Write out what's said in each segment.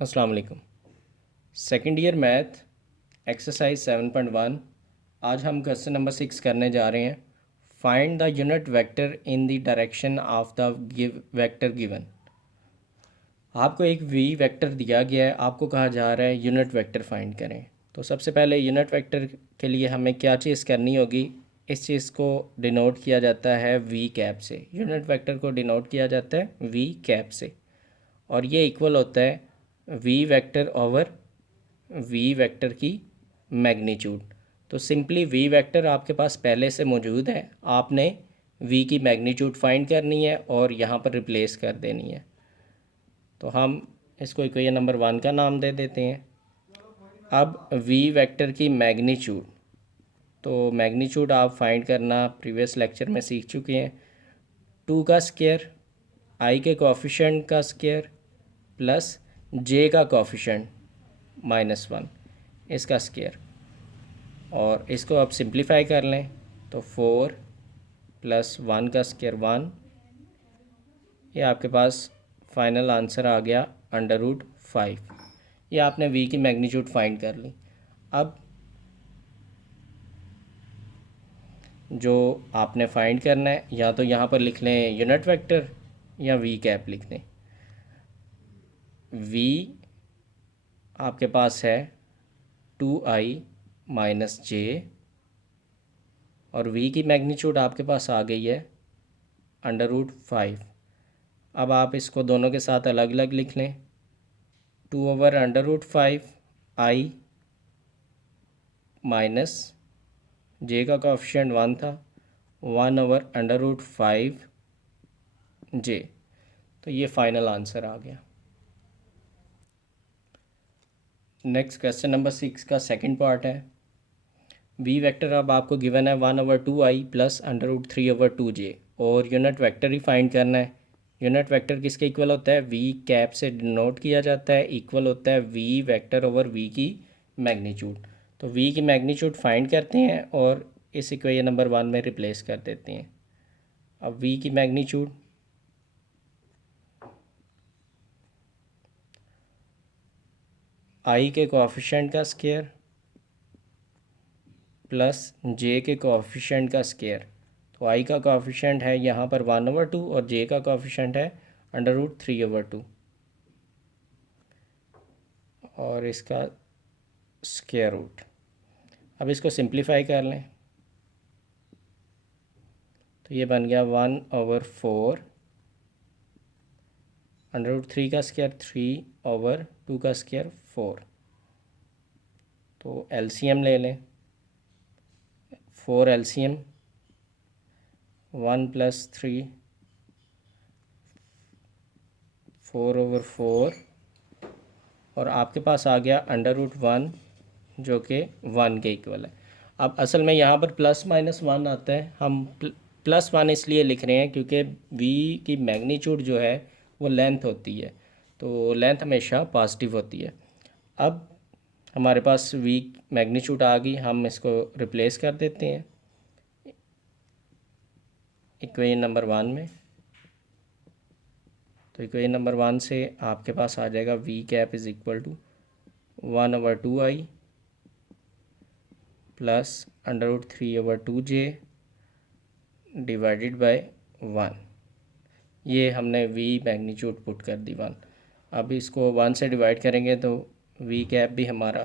अस्सलाम वालेकुम। Second year math exercise 7.1। आज हम क्वेश्चन नंबर 6 करने जा रहे हैं। Find the unit vector in the direction of the vector given. आपको एक वी वेक्टर दिया गया है, आपको कहा जा रहा है यूनिट वेक्टर फाइंड करें। तो सबसे पहले यूनिट वेक्टर के लिए हमें क्या चीज़ करनी होगी, इस चीज़ को डिनोट किया जाता है वी कैप से। यूनिट वेक्टर को डिनोट किया जाता है वी कैप से, और ये इक्वल होता है v vector over v vector की मैग्नीट्यूड। तो सिंपली वी वेक्टर आपके पास पहले से मौजूद है, आपने वी की मैग्नीट्यूड फाइंड करनी है और यहाँ पर रिप्लेस कर देनी है। तो हम इसको इक्वेशन नंबर 1 का नाम दे देते हैं। अब वी वेक्टर की मैग्नीट्यूड, तो मैग्नीट्यूड आप फाइंड करना प्रीवियस लेक्चर में सीख चुके हैं। 2 का स्क्वायर, आई के कोएफिशिएंट का स्क्वायर प्लस जे का कोएफिशिएंट -1, इसका स्क्वायर। और इसको आप सिंप्लीफाई कर लें तो 4 + 1 का स्क्वायर 1, ये आपके पास फाइनल आंसर आ गया √5। ये आपने वी की मैग्नीट्यूड फाइंड कर ली। अब जो आपने फाइंड करना है, या तो यहाँ पर लिख लें यूनिट वेक्टर या वी कैप लिख दें। वी आपके पास है 2i - j, और v की मैग्नीट्यूड आपके पास आ गई है √5। अब आप इसको दोनों के साथ अलग अलग लिख लें। 2/√5 i माइनस j का कोएफिशिएंट 1 था, 1/√5 j। तो ये फाइनल आंसर आ गया। नेक्स्ट क्वेश्चन नंबर 6 का सेकंड पार्ट है। वी वेक्टर अब आपको गिवन है 1/2i + √3/2j, और यूनिट वेक्टर ही फाइंड करना है। यूनिट वेक्टर किसके इक्वल होता है, वी कैप से डिनोट किया जाता है, इक्वल होता है वी वेक्टर ओवर वी की मैग्नीट्यूड। तो वी की मैग्नीट्यूड फाइंड करते हैं और इस इक्वेशन नंबर 1 में रिप्लेस कर देते हैं। अब वी की मैग्नीट्यूड, आई के कोएफिशिएंट का स्क्वायर प्लस जे के कोएफिशिएंट का स्क्वायर। तो आई का कोएफिशिएंट है यहाँ पर 1/2 और जे का कोएफिशिएंट है √3/2, और इसका स्क्वायर रूट। अब इसको सिंप्लीफाई कर लें तो ये बन गया 1/4, √3 का स्क्वायर 3/2 का स्क्वायर 4। तो एलसीएम ले लें, 4 एलसीएम 1 + 3, 4/4, और आपके पास आ गया √1 जो कि 1 के इक्वल है। अब असल में यहाँ पर +-1 आता है, हम +1 इसलिए लिख रहे हैं क्योंकि v की मैग्नीट्यूड जो है वो लेंथ होती है, तो लेंथ हमेशा पॉजिटिव होती है। अब हमारे पास v मैग्नीट्यूड आ गई, हम इसको रिप्लेस कर देते हैं इक्वेशन नंबर 1 में। तो इक्वेशन नंबर 1 से आपके पास आ जाएगा v cap is equal to 1/2i + √3/2j divided by 1। ये हमने वी मैग्नीट्यूड पुट कर दी 1। अब इसको 1 से डिवाइड करेंगे तो वी कैप भी हमारा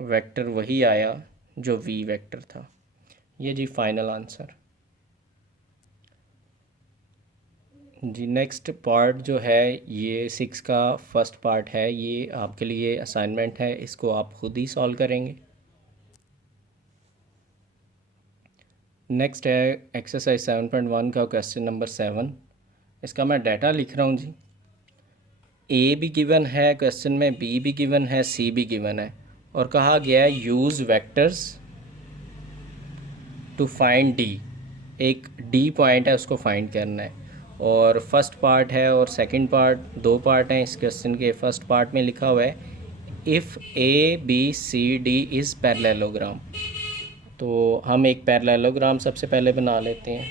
वेक्टर वही आया जो वी वेक्टर था। ये जी फाइनल आंसर। जी नेक्स्ट पार्ट जो है ये 6 का फर्स्ट पार्ट है, ये आपके लिए असाइनमेंट है, इसको आप खुद ही सॉल्व करेंगे। नेक्स्ट है एक्सरसाइज 7.1 का क्वेश्चन नंबर 7। इसका मैं डाटा लिख रहा हूँ जी। ए भी गिवन है क्वेश्चन में, बी भी गिवन है, सी भी गिवन है, और कहा गया है use vectors to find D. एक डी पॉइंट है, उसको फाइंड करना है। और फर्स्ट पार्ट है और सेकंड पार्ट, दो पार्ट हैं इस क्वेश्चन के। फर्स्ट पार्ट में लिखा हुआ है if A B C D is parallelogram. तो हम एक पैरेललोग्राम सबसे पहले बना लेते हैं।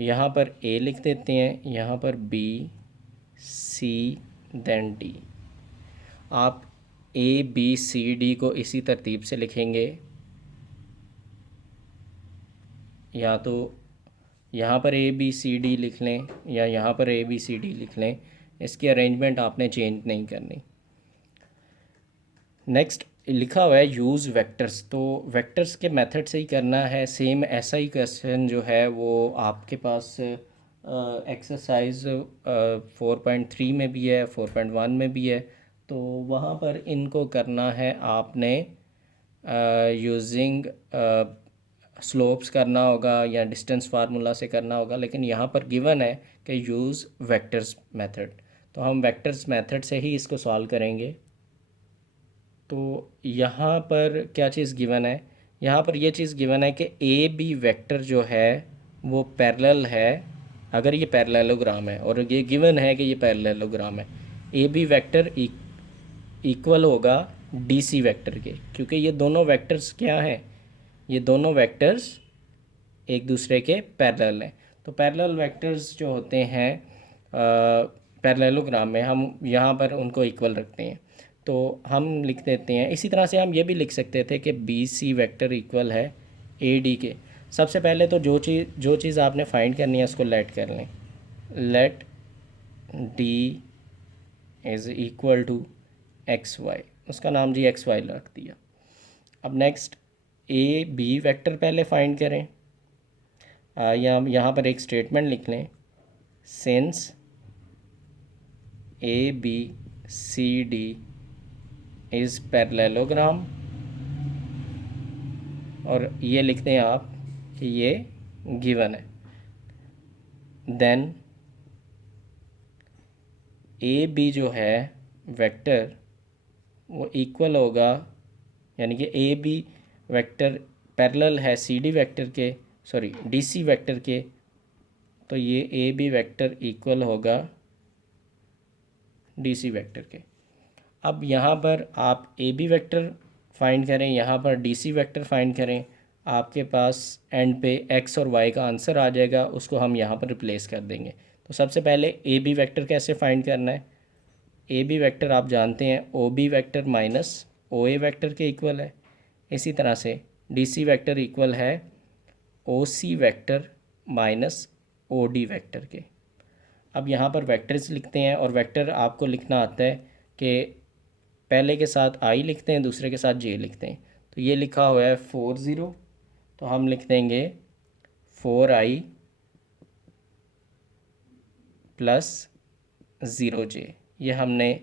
यहाँ पर ए लिख देते हैं, यहाँ पर बी, सी, देन डी। आप ए बी सी डी को इसी तरतीब से लिखेंगे, या तो यहाँ पर ए बी सी डी लिख लें या यहाँ पर ए बी सी डी लिख लें, इसकी अरेंजमेंट आपने चेंज नहीं करनी। नेक्स्ट लिखा हुआ है यूज़ वेक्टर्स, तो वेक्टर्स के मेथड से ही करना है। सेम ऐसा ही क्वेश्चन जो है वो आपके पास एक्सरसाइज 4.3 में भी है, 4.1 में भी है। तो वहाँ पर इनको करना है आपने यूजिंग स्लोप्स करना होगा या डिस्टेंस फार्मूला से करना होगा, लेकिन यहाँ पर गिवन है कि यूज़ वेक्टर्स मेथड, तो हम वेक्टर्स मेथड से ही इसको सॉल्व करेंगे। तो यहाँ पर क्या चीज़ गिवन है, यहाँ पर ये चीज़ गिवन है कि ए बी वेक्टर जो है वो पैरेलल है, अगर ये पैरेललोग्राम है, और ये गिवन है कि ये पैरेललोग्राम है, ए बी वेक्टर इक्वल होगा डी सी वेक्टर के, क्योंकि ये दोनों वेक्टर्स क्या हैं, ये दोनों वेक्टर्स एक दूसरे के पैरेलल हैं। तो पैरेलल वेक्टर्स जो होते हैं पैरेललोग्राम में, हम यहाँ पर उनको इक्वल रखते हैं, तो हम लिख देते हैं। इसी तरह से हम ये भी लिख सकते थे कि बी सी वेक्टर इक्वल है ए डी के। सबसे पहले तो जो चीज़ आपने फाइंड करनी है उसको लेट कर लें, let D is equal to x y, उसका नाम जी एक्स वाई रख दिया। अब नेक्स्ट ए बी वेक्टर पहले फाइंड करें, या यहाँ पर एक स्टेटमेंट लिख लें, since A B C D is parallelogram, और ये लिखते हैं आप कि ये गिवन है। देन ए बी जो है वेक्टर वो इक्वल होगा, यानी कि ए बी वेक्टर पैरेलल है सी डी वेक्टर के, सॉरी डी सी वेक्टर के, तो ये ए बी वेक्टर इक्वल होगा डी सी वेक्टर के। अब यहाँ पर आप ए बी वेक्टर फाइंड करें, यहाँ पर डी सी वेक्टर फाइंड करें, आपके पास एंड पे एक्स और वाई का आंसर आ जाएगा, उसको हम यहाँ पर रिप्लेस कर देंगे। तो सबसे पहले ए बी वेक्टर कैसे फाइंड करना है, ए बी वेक्टर आप जानते हैं O B vector minus O A vector के इक्वल है। इसी तरह से डी सी वेक्टर इक्वल है O C vector minus O D vector के। अब यहाँ पर वेक्टर्स लिखते हैं, और वेक्टर आपको लिखना आता है कि पहले के साथ आई लिखते हैं, दूसरे के साथ जे लिखते हैं। तो ये लिखा हुआ है 40, तो हम लिख देंगे 4i प्लस 0j, ये हमने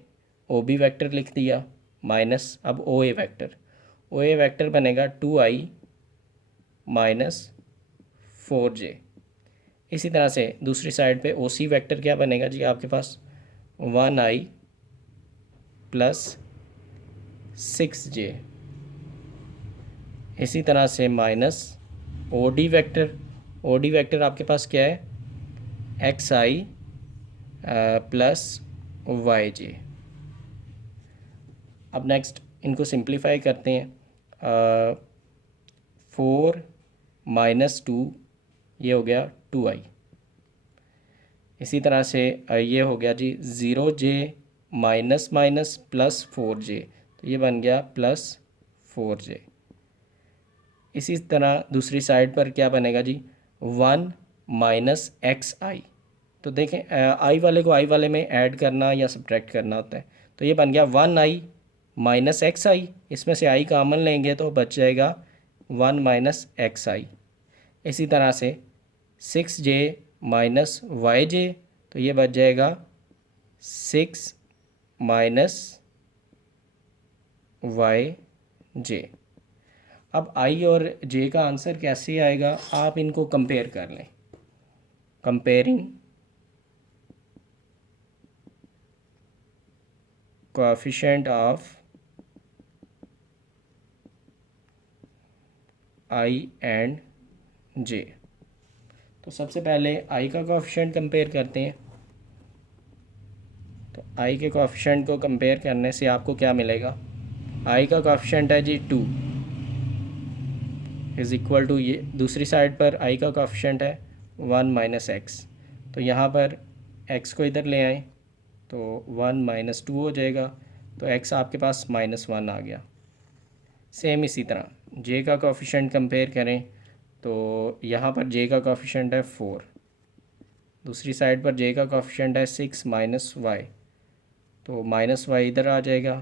ओ बी वेक्टर लिख दिया, माइनस अब ओ ए वेक्टर बनेगा 2i माइनस 4j। इसी तरह से दूसरी साइड पे ओ सी वेक्टर क्या बनेगा जी, आपके पास 1i प्लस 6j। इसी तरह से माइनस ओ डी वेक्टर आपके पास क्या है, xi प्लस yj। अब नेक्स्ट इनको सिंप्लीफाई करते हैं, 4 माइनस 2 ये हो गया 2i। इसी तरह से ये हो गया जी 0j minus minus plus 4j, तो ये बन गया प्लस 4j। इसी तरह दूसरी साइड पर क्या बनेगा जी, 1 माइनस एक्स आई। तो देखें आई वाले को आई वाले में ऐड करना या सब्ट्रैक्ट करना होता है, तो ये बन गया 1i माइनस एक्स आई, इसमें से आई कॉमन लेंगे तो बच जाएगा 1 माइनस एक्स आई। इसी तरह से 6j माइनस yj, तो ये बच जाएगा 6 माइनस yj। अब आई और जे का आंसर कैसे आएगा, आप इनको कंपेयर कर लें, comparing coefficient of I and J. तो सबसे पहले आई का कोएफिशिएंट कंपेयर करते हैं। तो आई के कोएफिशिएंट को कंपेयर करने से आपको क्या मिलेगा, आई का कोएफिशिएंट है जी 2 इज़ इक्वल टू, ये दूसरी साइड पर आई का कोएफिशिएंट है 1 माइनस एक्स। तो यहाँ पर x को इधर ले आए तो 1 माइनस 2 हो जाएगा, तो x आपके पास -1 आ गया। सेम इसी तरह j का कोफिशेंट कंपेयर करें तो यहाँ पर j का कोफिशेंट है 4, दूसरी साइड पर j का कोफिशेंट है 6 माइनस वाई, तो माइनस वाई इधर आ जाएगा,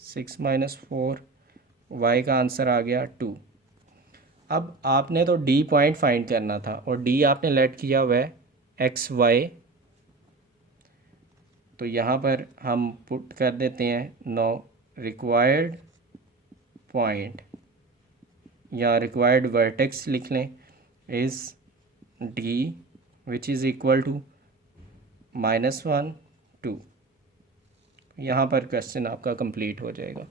6 माइनस 4, y का आंसर आ गया 2। अब आपने तो d पॉइंट फाइंड करना था और d आपने लेट किया हुआ है एक्स वाई, तो यहाँ पर हम पुट कर देते हैं नो रिक्वायर्ड पॉइंट या रिक्वायर्ड वर्टेक्स लिख लें is d which is equal to -1 2। यहाँ पर क्वेश्चन आपका कंप्लीट हो जाएगा।